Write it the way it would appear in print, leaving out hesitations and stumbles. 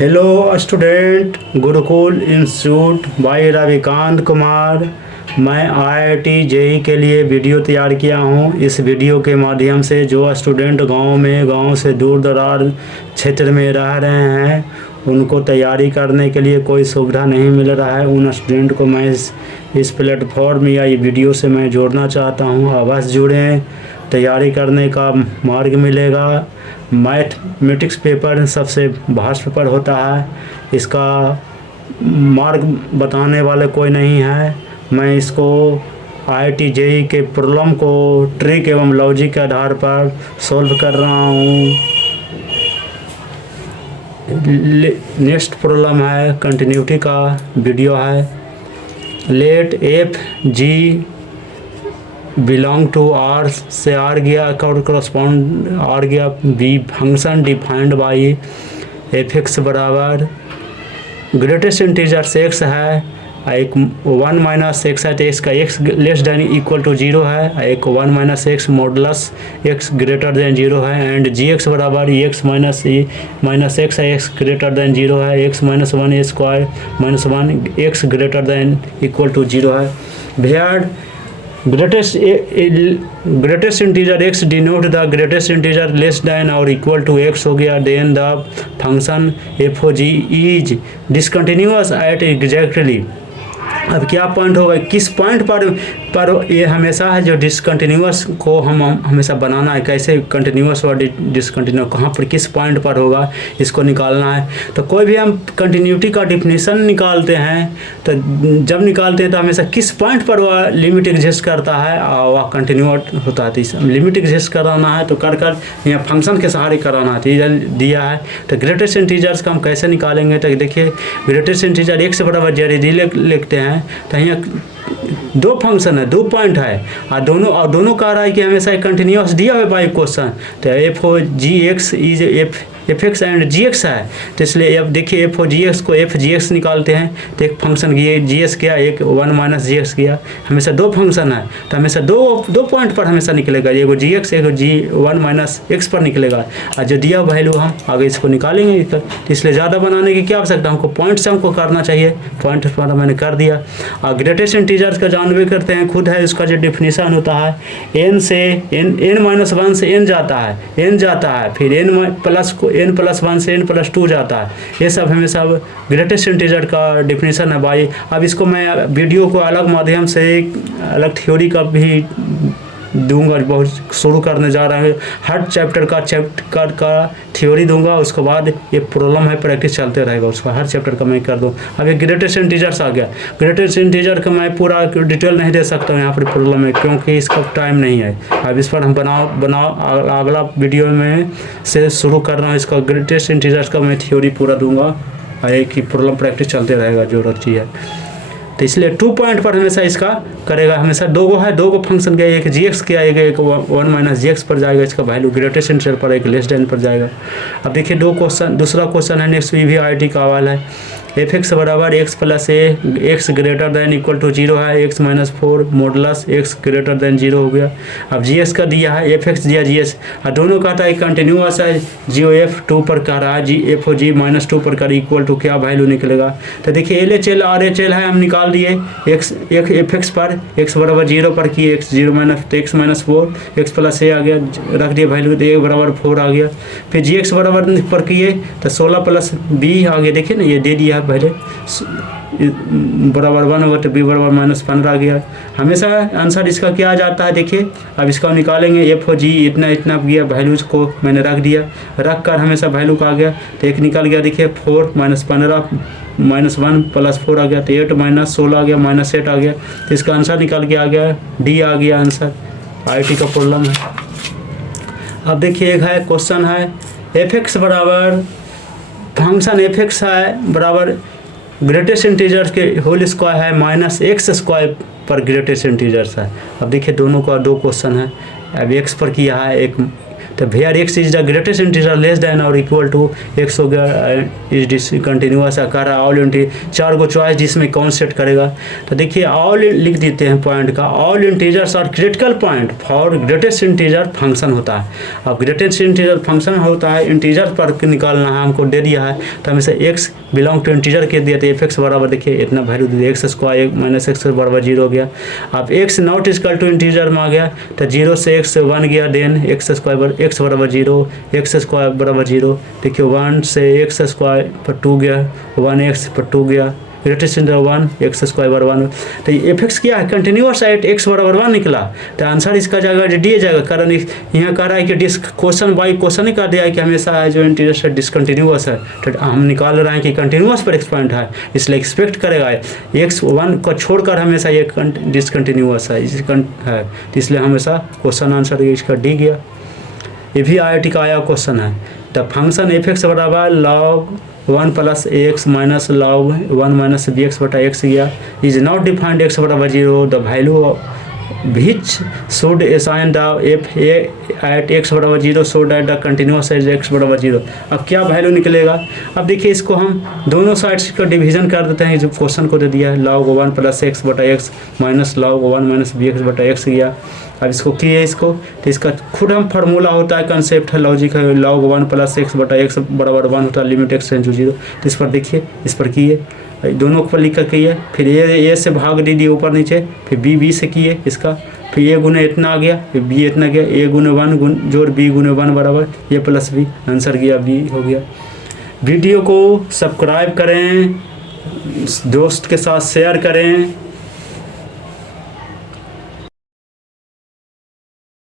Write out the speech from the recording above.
Hello student, Gurukul institute by Ravikant Kumar. मैं IIT JEE के लिए वीडियो तैयार किया हूं। इस वीडियो के माध्यम से जो स्टूडेंट गांव से दूर दराज क्षेत्र में रह रहे हैं उनको तैयारी करने के लिए कोई सुविधा नहीं मिल रहा है, उन स्टूडेंट को मैं इस प्लेटफॉर्म या ये वीडियो से मैं जोड़ना चाहता हूं। अवश्य जुड़ें, तैयारी करने का मार्ग मिलेगा। मैथमेटिक्स पेपर सबसे भास्ट पेपर होता है, इसका मार्ग बताने वाले कोई नहीं है। मैं इसको आईआईटी जेई के प्रॉब्लम को ट्रिक एवं लॉजिक के आधार पर सॉल्व कर रहा हूँ। नेक्स्ट प्रॉब्लम है, कंटिन्यूटी का वीडियो है। Let F G belong to R से आर गया और करस्पॉन्ड आर गया B function defined by F X बराबर ग्रेटेस्ट इंटीजर से एक्स है, एक 1 माइनस एक्स है तो इसका X less than equal to 0 है, एक 1 minus X modulus X greater than 0 है एंड जी एक्स बराबर X minus E minus X है, एक्स ग्रेटर देन 0 है, X minus 1 A square minus 1 X greater than equal to 0 है। Where greatest integer x denote the greatest integer less than or equal to x हो गया, then the function f of g is discontinuous at exactly। अब क्या point होगा, किस point पर ये हमेशा है जो डिसकंटिन्यूअस को हम हमेशा बनाना है, कैसे कंटिन्यूअस और डिसकंटिन्यूअस कहाँ पर किस पॉइंट पर होगा इसको निकालना है। तो कोई भी हम कंटिन्यूटी का डिफिनीसन निकालते हैं तो जब निकालते हैं तो हमेशा किस पॉइंट पर वह लिमिट एग्जिस्ट करता है और वह कंटिन्यूअस होता है। तो लिमिट एग्जिस्ट कराना है तो कर यहाँ फंक्शन के सहारे कराना है, दिया है। तो ग्रेटेस्ट इंटीजर्स का हम कैसे निकालेंगे, तो देखिए ग्रेटेस्ट इंटीजर एक्स बराबर जेड लिखते हैं तो यहाँ दो फंक्शन है, दो पॉइंट है और दोनों कह रहा है कि हमेशा कंटिन्यूअस दिया हुआ बाई क्वेश्चन। तो F O G X is F X and G X है, तो इसलिए अब देखिए एफ ओ जी एक्स को एफ जी एक्स निकालते हैं तो एक फंक्शन जी एक्स गया, एक 1 माइनस जी एक्स गया, हमेशा दो फंक्शन है तो हमेशा दो पॉइंट पर हमेशा निकलेगा, एक जी एक्स एक जी 1 माइनस एक्स पर निकलेगा और जो दिया वैल्यू हम आगे इसको निकालेंगे। तो इसलिए ज़्यादा बनाने की क्या आवश्यकता, हमको पॉइंट से हमको करना चाहिए, पॉइंट पर मैंने कर दिया। और ग्रेटेस्ट इंटीजर्स का जानवे करते हैं खुद है, उसका जो डिफिनीसन होता है n से n माइनस 1 से n जाता है, फिर n प्लस 1 से n प्लस 2 जाता है। ये सब हमेशा ग्रेटेस्ट इंटीजर का डिफिनीसन है भाई। अब इसको मैं वीडियो को अलग माध्यम से अलग थ्योरी का भी दूंगा, बहुत शुरू करने जा रहा है। हर चैप्टर का थ्योरी दूंगा, उसके बाद ये प्रॉब्लम है प्रैक्टिस चलते रहेगा, उसका हर चैप्टर का मैं कर दूँ। अब ये ग्रेटेस्ट इंटीजर्स आ गया, ग्रेटेस्ट इंटीजर का मैं पूरा डिटेल नहीं दे सकता हूँ यहाँ पर प्रॉब्लम है क्योंकि इसका टाइम नहीं है। अब इस पर हम बनाओ अगला वीडियो में से शुरू कर रहा हूँ, इसका ग्रेटेस्ट इंटीजर्स का मैं थ्योरी पूरा दूंगा, एक ही प्रॉब्लम प्रैक्टिस चलते रहेगा जो रखी है। तो इसलिए 2 पॉइंट पर हमेशा इसका करेगा, हमेशा दो गो फंक्शन गया, एक जी एक्स किया, एक 1 माइनस जी एक्स पर जाएगा, इसका वैल्यू ग्रेटेस्ट इंटीजर पर एक लेस देन पर जाएगा। अब देखिए दूसरा क्वेश्चन है नेक्स्ट वीवीआईटी का हवाल है। एफ एक्स बराबर X plus A X greater than equal to 0 है, X minus 4 modulus X greater than 0 हो गया। अब जी एस का दिया है, एफ एक्स दिया जी एस, और दोनों कहता है कंटिन्यूअस है, जी ओ एफ 2 पर कह रहा है, जी एफ ओ जी माइनस 2 पर कर इक्वल टू क्या वैल्यू निकलेगा। तो देखिए L H L R H L है, हम निकाल दिए एक्स एफ एक्स पर एक्स बराबर 0 पर किए, एक्स 0 माइनस तो एक्स माइनस 4 एक्स प्लस ए आ गया, रख दिया वैल्यू तो ए बराबर 4 आ गया। फिर जी एक्स बराबर पर किए तो 16 प्लस बी आ गया, देखिए ना ये दे दिया पहले बराबर 1 होगा तो बी बराबर माइनस 15 आ गया। हमेशा आंसर इसका क्या आ जाता है, देखिए अब इसका निकालेंगे एफ ओ जी इतना गया, वैल्यूज को मैंने रख दिया, रख कर हमेशा वैल्यू का आ गया तो एक निकल गया, देखिए 4 माइनस 15 माइनस 1 प्लस 4 आ गया तो 8 माइनस 16 आ गया, माइनस 8 आ गया। तो इसका आंसर निकल के आ गया डी आ गया आंसर, आईआईटी का प्रॉब्लम है। अब देखिए एक है क्वेश्चन है एफ एक्स बराबर फंक्शन एफ एक्स है बराबर ग्रेटेस्ट इंटीजर्स के होल स्क्वायर है माइनस एक्स स्क्वायर पर ग्रेटेस्ट इंटीजर्स है। अब देखिए दोनों का दो क्वेश्चन है, अब एक्स पर किया है एक, तो where X is the greatest integer less than और इक्वल टू एक्स हो गया, इज डिसकंटिन्यूअस कह रहा है। ऑल चार गो चॉइस जिसमें कौन सेट करेगा। तो देखिए ऑल लिख देते हैं पॉइंट का, all integers are critical point for greatest integer function होता है। अब ग्रेटेस्ट इंटीजर फंक्शन होता है, इंटीजर पर निकालना है, हमको दे दिया है तो हमेशा एक्स बिलोंग टू इंटीजर के दिया, तो एफ एक्स बराबर देखिए इतना वैल्यू दे दिया, एक्स स्क्वायर माइनस एक्स बराबर 0 हो गया। अब X not equal to integer में आ गया तो 0 से एक्स 1 गया, देन एक्स स्क्वायर एक्स बराबर 0, एक्स स्क्वायर बराबर 0। देखिए 1 से एक्स स्क्वायर पर 2 गया, 1 एक्स पर 2 गया, ग्रेटेस्ट इंटीजर 1 एक्स स्क्वायर बराबर 1। तो ये एफ एक्स क्या है, कंटिन्यूअस एट एक्स बराबर 1 निकला, तो आंसर इसका जाएगा डी जाएगा। कारण यहाँ कह रहा है कि क्वेश्चन बाई क्वेश्चन ही कर दिया है कि हमेशा जो इंटीजर है डिसकंटिन्यूअस है, तो हम निकाल रहे हैं कि कंटिन्यूअस पर एक्सपेंड है, इसलिए एक्सपेक्ट करेगा एक्स 1 को छोड़कर हमेशा ये डिसकंटिन्यूअस है, इसलिए हमेशा क्वेश्चन आंसर इसका डी गया। ये भी IIT का आया क्वेश्चन है। द फंक्शन एफ एक्स बराबर log 1 plus A X minus log 1 minus B X बटा एक्स गया, इज नॉट डिफाइंड एक्स बराबर 0, the value which should assign the f a at x बराबर 0 so that the continuous is x बराबर 0। अब क्या value निकलेगा, अब देखिए इसको हम दोनों साइड्स का डिवीजन कर देते हैं, जो क्वेश्चन को दे दिया है log 1 प्लस एक्स बटा X minus log 1 minus B X बटा एक्स गया। अब इसको किए इसको, तो इसका खुद हम फार्मूला होता है, कंसेप्ट है, लॉजिक है, log 1 प्लस एक्स बटा एक्स बराबर 1 होता है, लिमिट एक्स टेंड टू 0। तो इस पर देखिए, इस पर किए, दोनों पर लिख कर किए, फिर ए से भाग दे दिए ऊपर नीचे, फिर बी से किए इसका, फिर ए गुने इतना आ गया, फिर बी इतना गया, ए गुने 1 जोड़ बी गुने 1 बराबर ए प्लस बी, आंसर गया बी हो गया। वीडियो को सब्सक्राइब करें, दोस्त के साथ शेयर करें।